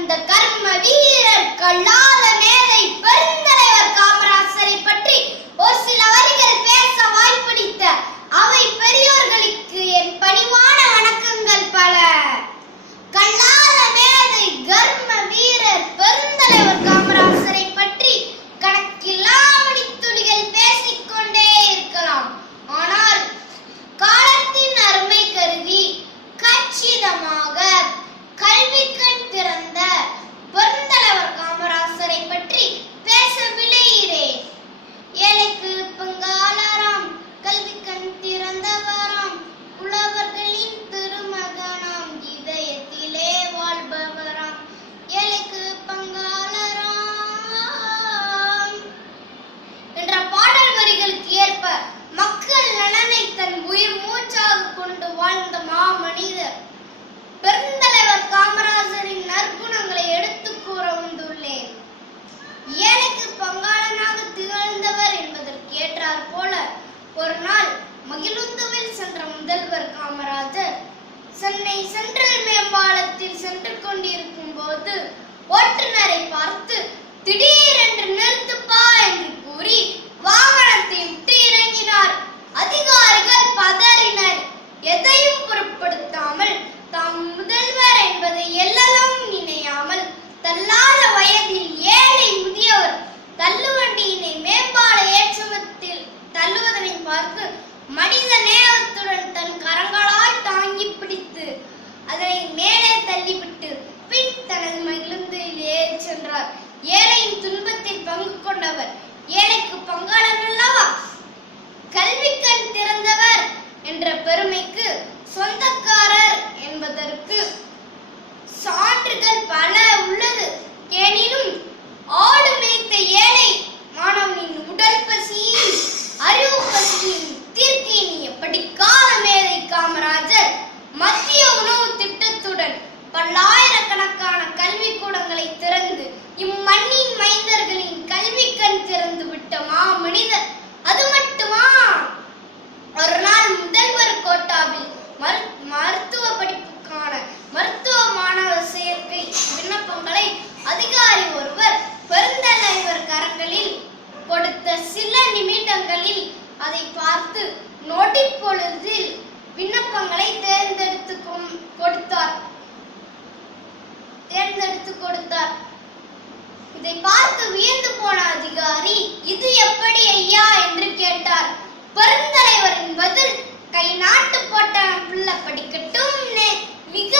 அந்த கர்ம வீரர் கல்லாத மேதை பெருந்தலைவர் காமராசரை பற்றி ஒரு சில வரிகள் பேச வாய்ப்பிடித்த அவை பெரியோர்களுக்கு என் பணிவான வணக்கங்கள் பல. கல்லாத மேதை கர்ம வீரர் பெருந்தலைவர் காமராசரை பற்றி கணக்கில்லா மணித்துளிகள் பேசிக்கொண்டே இருக்கலாம். ஆனால் காலத்தின் அருமை கருதி கச்சிதமாக கல்வி கண் திறந்த பெருந்தலைவர் காமராசரை பற்றி பேச விளைகிறேன். ஏழைக்கு பங்காளராம், கல்வி கண் திறந்தவராம், புலவர்களின் திருமகனாம், இதயத்திலே வாழ்பவராம், ஏழைக்கு பங்காளராம் என்ற பாடல் வரிகளுக்கு ஏற்ப மக்கள் நலனை தன் உயிர் மூச்சாக கொண்டு வாழ்ந்த மாமனிதர் பெருந்தலைவர் காமராசரின் நற்குணங்களை எடுத்து கூற வந்துள்ளேன். ஏழைக்கு பங்காளனாக திகழ்ந்தவர் என்பதற்கு ஏற்றார் போல ஒரு நாள் மகிழுந்துவில் சென்ற முதல்வர் காமராஜர் சென்னை சென்ட்ரல் மேம்பாலத்தில் சென்று கொண்டிருக்கும் போது ஓட்டுநரை பார்த்து திடீரென்று நிறுத்துப்பா என்று கூறி வாகனத்தை விட்டு இறங்கினார். அதிகாரிகள் பதறினர். எதையும் பொருட்படுத்தாமல் தாம் முதல்வர் என்பதை எல்லாம் நினையாமல் தள்ளாத வயதில் ஏழை முதியவர் தள்ளுவண்டியினை மேம்பால ஏற்றுமத்தில் தள்ளுவதனை பார்த்து மனித நேயத்துடன் தன் கரங்களால் தாங்கி பிடித்து அதனை மேலே தள்ளிவிட்டு பின் தனது மகிழுந்தில் ஏறி சென்றார். ஏழையின் துன்பத்தில் பங்கு கொண்டவர் ஏழைக்கு பங்காளன் அல்லவா? கல்வி கண் திறந்தவர் என்ற பெருமைக்கு சொந்தக்காரர் என்பதற்கு சான்றுகள் பல உள்ளது. எனினும் ஆடு மேய்த்த ஏழை மாணவனின் உடல் பசியும் அறிவு பசியும் தீர்க்க எண்ணிய படிக்காத மேதை காமராஜர் மத்திய உணவு திட்டத்துடன் பல்லாயிரக்கணக்கான கல்வி கூடங்களை திறந்து இம்மண்ணின் மைந்தர்களின் கல்வி கண் திறந்து விட்ட மாமனிதர். அது மட்டுமா, ஒரு நாள் முதல்வர் கோட்டாவில் மருத்துவ படிப்புக்கான மருத்துவ மாணவர் சேர்க்கை விண்ணப்பங்களை அதிகாரி ஒருவர் பெருந்தலைவர் கரங்களில் கொடுத்த சில நிமிடங்களில் அதை பார்த்து நொடி பொழுதில் விண்ணப்பங்களை தேர்ந்தெடுத்து கொடுத்தார். இதை பார்த்து வியந்து போன அதிகாரி இது எப்படி ஐயா என்று கேட்டார். பெருந்தலைவரின் பதில் கை நாட்டு போட்ட பிள்ளை படிக்கட்டும் மிக